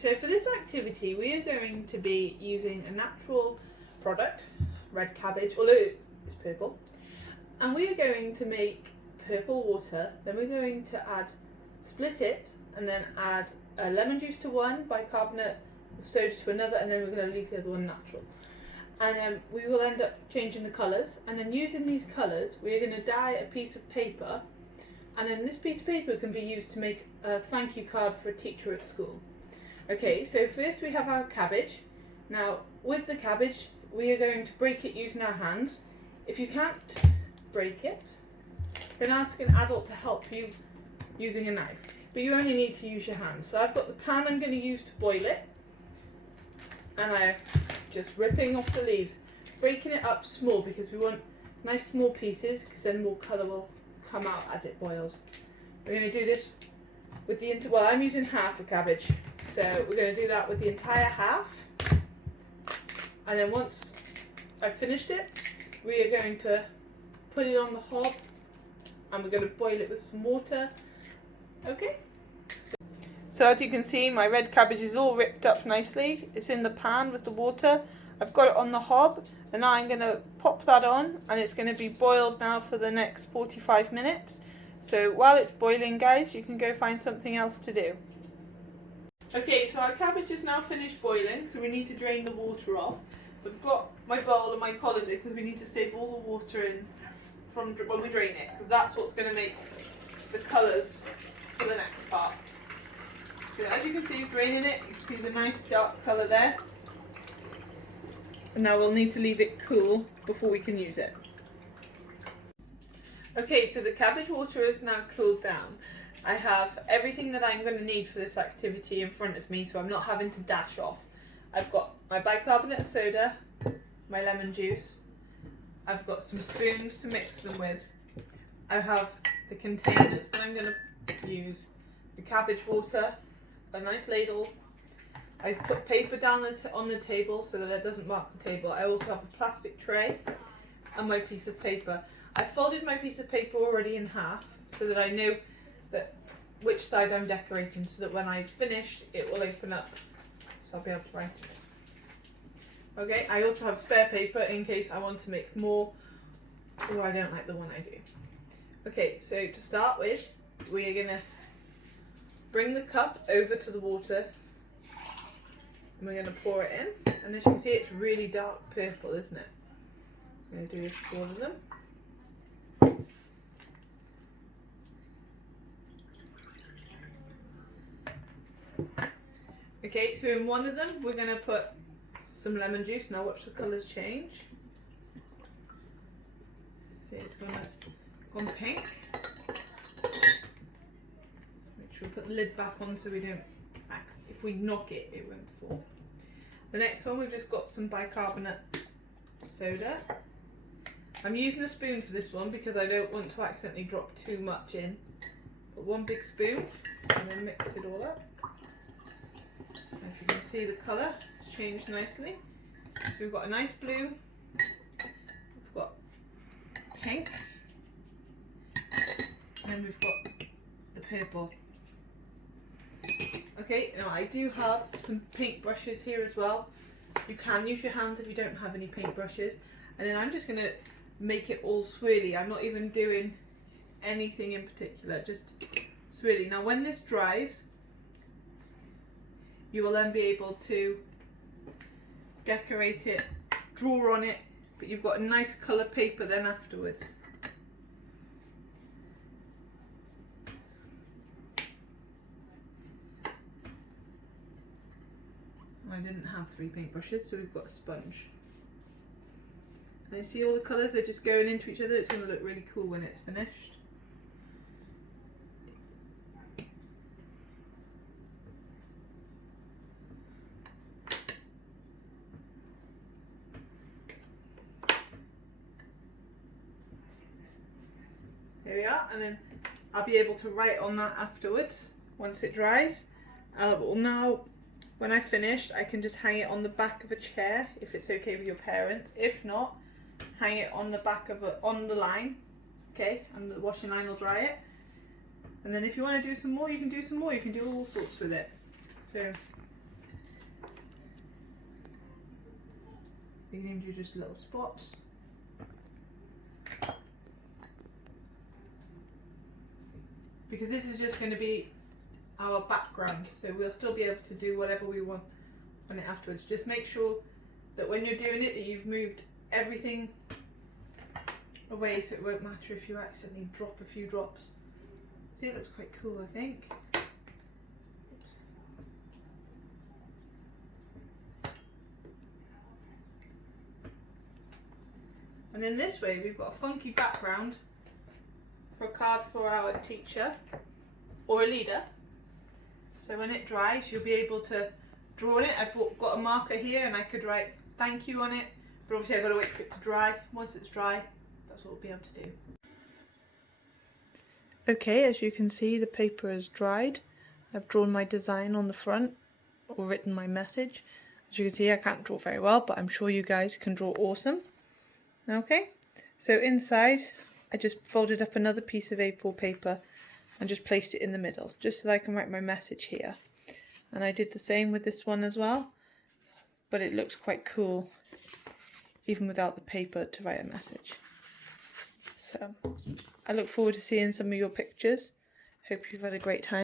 so for this activity we are going to be using a natural product, red cabbage, although it's purple, and we are going to make purple water. Then we're going to split it and then add lemon juice to one, bicarbonate of soda to another, and then we're going to leave the other one natural. And we will end up changing the colours, and then using these colours we are going to dye a piece of paper, and then this piece of paper can be used to make a thank you card for a teacher at school. Okay, so first we have our cabbage. Now with the cabbage we are going to break it using our hands. If you can't break it, then ask an adult to help you using a knife, but you only need to use your hands. So I've got the pan I'm going to use to boil it, and I'm just ripping off the leaves, breaking it up small because we want nice small pieces, because then more colour will come out as it boils. We're going to do this with the well, I'm using half a cabbage, so we're going to do that with the entire half, and then once I've finished it we are going to put it on the hob and we're going to boil it with some water. Okay, so as you can see, my red cabbage is all ripped up nicely. It's in the pan with the water. I've got it on the hob, and now I'm going to pop that on, and it's going to be boiled now for the next 45 minutes. So while it's boiling, guys, you can go find something else to do. Okay, so our cabbage is now finished boiling, so we need to drain the water off. So I've got my bowl and my colander because we need to save all the water in from when we drain it, because that's what's going to make the colours for the next part. So as you can see, draining it, you can see the nice dark colour there. And now we'll need to leave it cool before we can use it. Okay, so the cabbage water is now cooled down. I have everything that I'm going to need for this activity in front of me, so I'm not having to dash off. I've got my bicarbonate of soda, my lemon juice, I've got some spoons to mix them with, I have the containers that I'm going to use, the cabbage water, a nice ladle. I've put paper down on the table so that it doesn't mark the table. I also have a plastic tray and my piece of paper. I folded my piece of paper already in half so that I know that which side I'm decorating, so that when I've finished it will open up, so I'll be able to write it. Okay, I also have spare paper in case I want to make more, although I don't like the one I do. Okay, so to start with, we are going to bring the cup over to the water and we're going to pour it in, and as you can see it's really dark purple, isn't it? I'm going to do this with all of them. Okay, so in one of them we're going to put some lemon juice. Now watch the colours change. See, it's gone pink. Make sure we put the lid back on so we don't, if we knock it, it won't fall. The next one, we've just got some bicarbonate soda. I'm using a spoon for this one because I don't want to accidentally drop too much in. Put one big spoon and then mix it all up. And if you can see the colour, it's changed nicely. So we've got a nice blue, we've got pink, and we've got the purple. Okay, now I do have some paint brushes here as well. You can use your hands if you don't have any paint brushes. And then I'm just going to make it all swirly. I'm not even doing anything in particular, just swirly. Now when this dries, you will then be able to decorate it, draw on it, but you've got a nice colour paper then afterwards. I didn't have 3 paintbrushes, so we've got a sponge. And you see all the colours, they're just going into each other. It's going to look really cool when it's finished. There we are, and then I'll be able to write on that afterwards once it dries. Well, now when I've finished, I can just hang it on the back of a chair if it's okay with your parents. If not, hang it on the back of on the line, okay, and the washing line will dry it. And then if you want to do some more, you can do some more. You can do all sorts with it. So You can even do just little spots. Because this is just going to be our background, so we'll still be able to do whatever we want on it afterwards. Just make sure that when you're doing it that you've moved everything away, so it won't matter if you accidentally drop a few drops. See, it looks quite cool, I think. Oops. And then this way we've got a funky background for a card for our teacher or a leader. So when it dries, you'll be able to draw on it. I've got a marker here and I could write thank you on it, but obviously I've got to wait for it to dry. Once it's dry, that's what we'll be able to do. Okay, as you can see, the paper is dried. I've drawn my design on the front or written my message. As you can see, I can't draw very well, but I'm sure you guys can draw awesome. Okay, so inside I just folded up another piece of A4 paper and just placed it in the middle, just so that I can write my message here. And I did the same with this one as well, but it looks quite cool even without the paper to write a message. So I look forward to seeing some of your pictures. Hope you've had a great time.